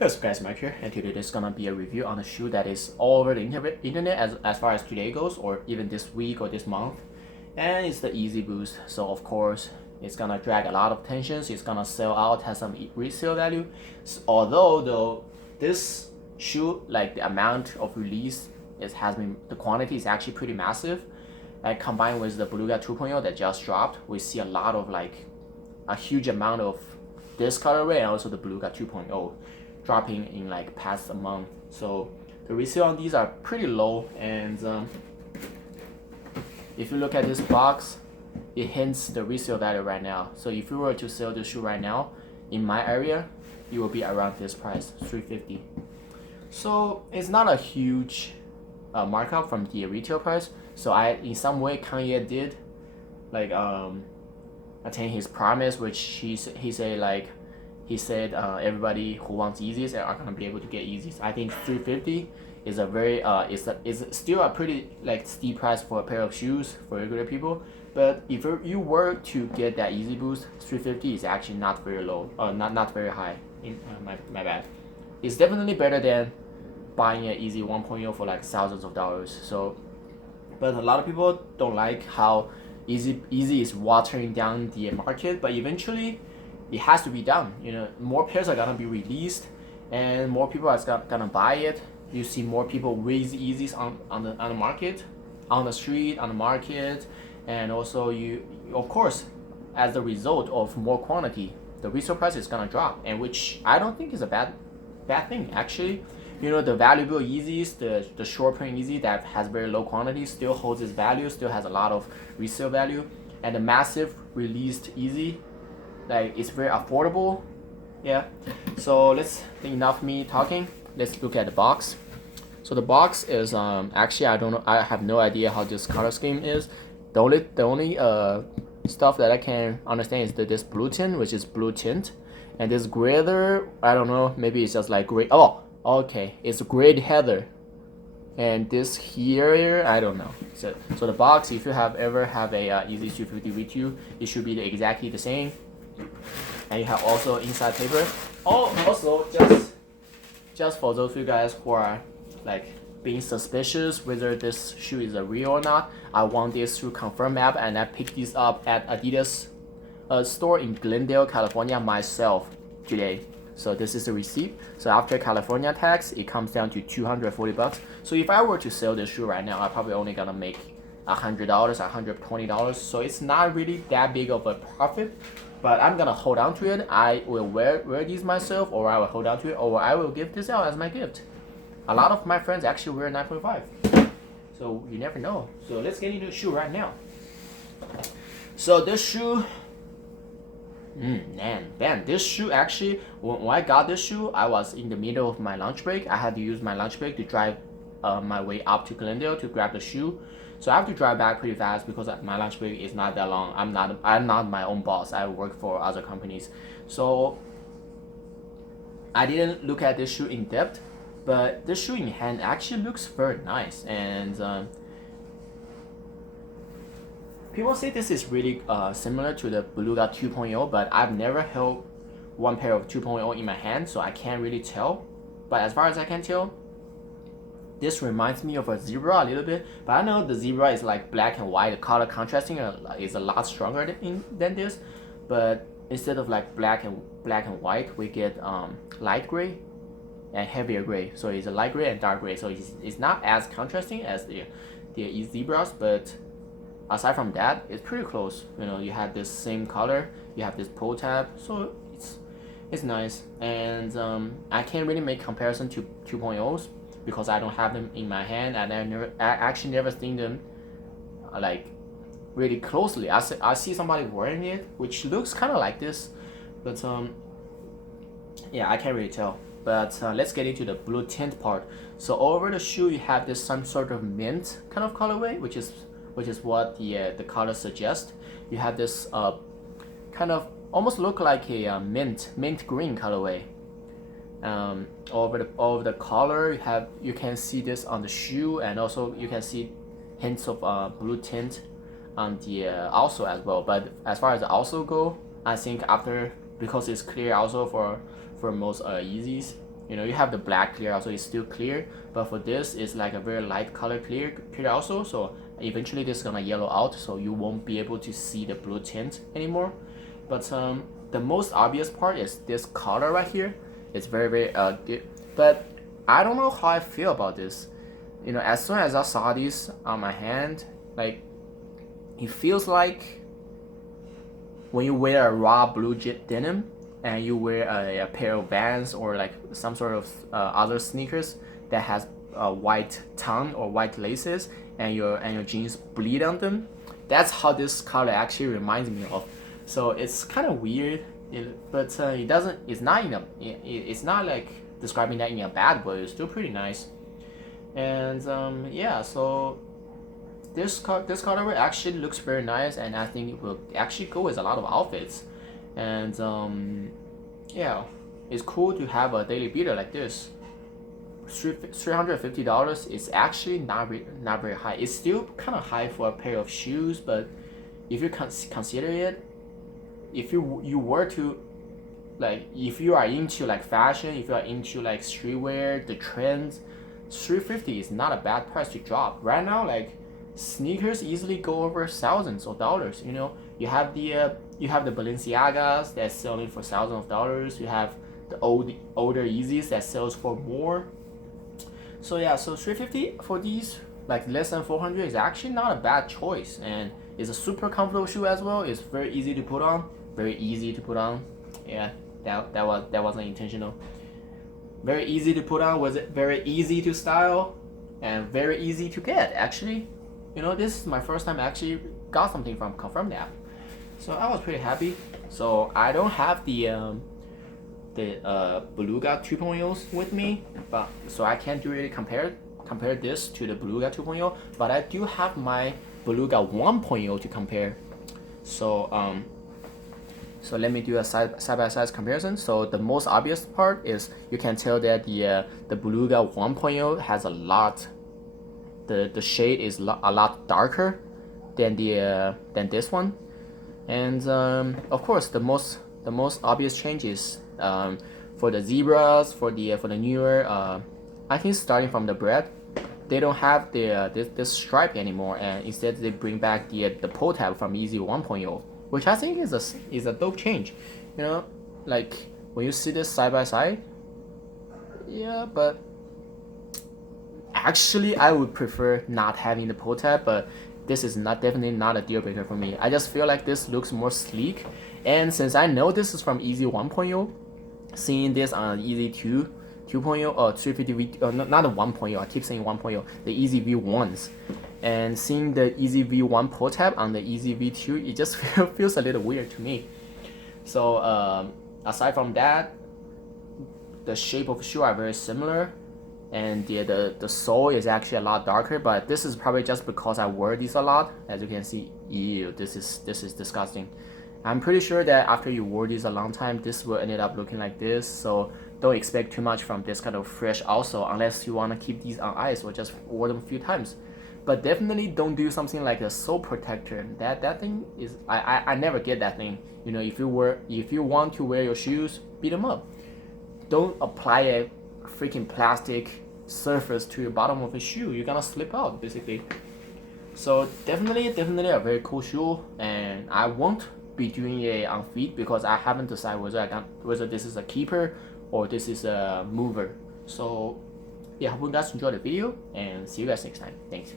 What's up guys, Mike here, and today there's gonna be a review on a shoe that is all over the internet as far as today goes, or even this week or this month, and it's the Yeezy Boost. So of course, it's gonna drag a lot of attention, it's gonna sell out, has some resale value. Although though, this shoe, like the amount of release, the quantity is actually pretty massive, and combined with the Beluga 2.0 that just dropped, we see a lot of a huge amount of this colorway and also the Beluga 2.0 dropping in like past a month. So the resale on these are pretty low, and if you look at this box, it hints the resale value right now. So if you were to sell this shoe right now in my area, it will be around this price, $350. So it's not a huge markup from the retail price. So in some way Kanye did attain his promise, which he said everybody who wants Yeezys are gonna be able to get Yeezys. I think 350 is a very is still a pretty steep price for a pair of shoes for regular people. But if you were to get that Yeezy Boost, 350 is actually not very low, not very high. My bad. It's definitely better than buying a Yeezy 1.0 for like thousands of dollars. So, but a lot of people don't like how Yeezy is watering down the market, but eventually it has to be done. More pairs are gonna be released, and more people are gonna buy it. You see more people with Yeezys on the market, on the street, on the market, and also of course, as the result of more quantity, the resale price is gonna drop, and which I don't think is a bad thing actually. The valuable Yeezys, the short print Yeezy that has very low quantity still holds its value, still has a lot of resale value, and the massive released Yeezy, it's very affordable. Yeah. So enough me talking. Let's look at the box. So the box is actually, I have no idea how this color scheme is. The only stuff that I can understand is this blue tint, which is blue tint, and this gray there, I don't know, maybe it's just like gray. Oh, okay, it's gray heather, and this here, I don't know. So the box, if you ever have a Yeezy 250 with you, it should be exactly the same. And you have also inside paper. Oh, also just for those of you guys who are being suspicious whether this shoe is a real or not, I want this through Confirm app, and I picked this up at Adidas store in Glendale, California myself today. So this is the receipt. So after California tax, it comes down to $240. So if I were to sell this shoe right now, I'm probably only gonna make $100, $120. So it's not really that big of a profit, but I'm gonna hold on to it. I will wear these myself, or I will hold on to it, or I will give this out as my gift. A lot of my friends actually wear 9.5, so you never know. So let's get into the shoe right now. So this shoe, man, this shoe actually, when I got this shoe, I was in the middle of my lunch break. I had to use my lunch break to drive my way up to Glendale to grab the shoe. So I have to drive back pretty fast because my lunch break is not that long. I'm not my own boss. I work for other companies. So I didn't look at this shoe in depth, but this shoe in hand actually looks very nice. And people say this is really similar to the Beluga 2.0, but I've never held one pair of 2.0 in my hand, so I can't really tell. But as far as I can tell, this reminds me of a zebra a little bit, but I know the zebra is like black and white. The color contrasting is a lot stronger than this, but instead of black and white, we get light gray and heavier gray. So it's a light gray and dark gray. So it's not as contrasting as the zebras, but aside from that, it's pretty close. You have this same color, you have this pull tab, so it's nice. And I can't really make comparison to 2.0s because I don't have them in my hand, and I actually never seen them really closely. I see somebody wearing it, which looks kind of like this, but yeah, I can't really tell. But let's get into the blue tint part. So over the shoe, you have this some sort of mint kind of colorway, which is what the color suggests. You have this kind of almost look like a mint green colorway. Over the collar, you can see this on the shoe, and also you can see hints of blue tint on the outsole as well. But as far as the outsole go, I think because it's clear also for most Yeezys, You know, you have the black clear also, it's still clear, but for this it's like a very light color clear also, so eventually this is gonna yellow out, so you won't be able to see the blue tint anymore. But the most obvious part is this color right here. It's very but I don't know how I feel about this. You know, as soon as I saw this on my hand, like, it feels like when you wear a raw blue denim and you wear a pair of Vans or like some sort of other sneakers that has white tongue or white laces, and your jeans bleed on them. That's how this color actually reminds me of. So it's kind of weird, but it doesn't. It's not in a. It's not like describing that in a bad way. It's still pretty nice, and yeah. So this colorway actually looks very nice, and I think it will actually go with a lot of outfits, and yeah, it's cool to have a daily beater like this. $350 is actually not very high. It's still kind of high for a pair of shoes, but if you consider it, if you were to, like, if you are into like fashion, if you are into like streetwear, the trends, $350 is not a bad price to drop right now. Like, sneakers easily go over thousands of dollars. You know, you have the Balenciagas that's selling for thousands of dollars. You have the older Yeezys that sells for more. So yeah, so $350 for these, like less than 400, is actually not a bad choice, and it's a super comfortable shoe as well. It's very easy to put on, very easy to put on. Yeah, that wasn't intentional. Very easy to put on, was it very easy to style, and very easy to get actually. You know, this is my first time I actually got something from that, so I was pretty happy. So I don't have the Beluga 2.0s with me, but so I can't really compare this to the Beluga 2.0, but I do have my Beluga 1.0 to compare. So so let me do a side by side comparison. So the most obvious part is you can tell that the Beluga 1.0 has a lot, the shade is a lot darker than this one, and of course the most obvious change is for the zebras, for the newer, I think starting from the bread, they don't have this stripe anymore, and instead they bring back the pull tab from Yeezy 1.0, which I think is a dope change. You know, like when you see this side by side, yeah, but actually I would prefer not having the pull tab, but this is definitely not a deal breaker for me. I just feel like this looks more sleek, and since I know this is from Yeezy 1.0, seeing this on Yeezy 2.0 or 350V, not the 1.0, I keep saying 1.0, the Yeezy V1s, and seeing the Yeezy V1 pull tab on the Yeezy V2, it just feels a little weird to me. So aside from that, the shape of the shoe are very similar, and the sole is actually a lot darker, but this is probably just because I wear these a lot. As you can see, ew, this is disgusting. I'm pretty sure that after you wore these a long time, this will end up looking like this, so don't expect too much from this kind of fresh also, unless you want to keep these on ice or just wear them a few times. But definitely don't do something like a sole protector. That thing is, I never get that thing. You know, if you want to wear your shoes, beat them up. Don't apply a freaking plastic surface to your bottom of a shoe. You're gonna slip out basically. So definitely a very cool shoe, and I won't be doing it on feet because I haven't decided whether this is a keeper or this is a mover. So yeah, hope you guys enjoyed the video, and see you guys next time. Thanks.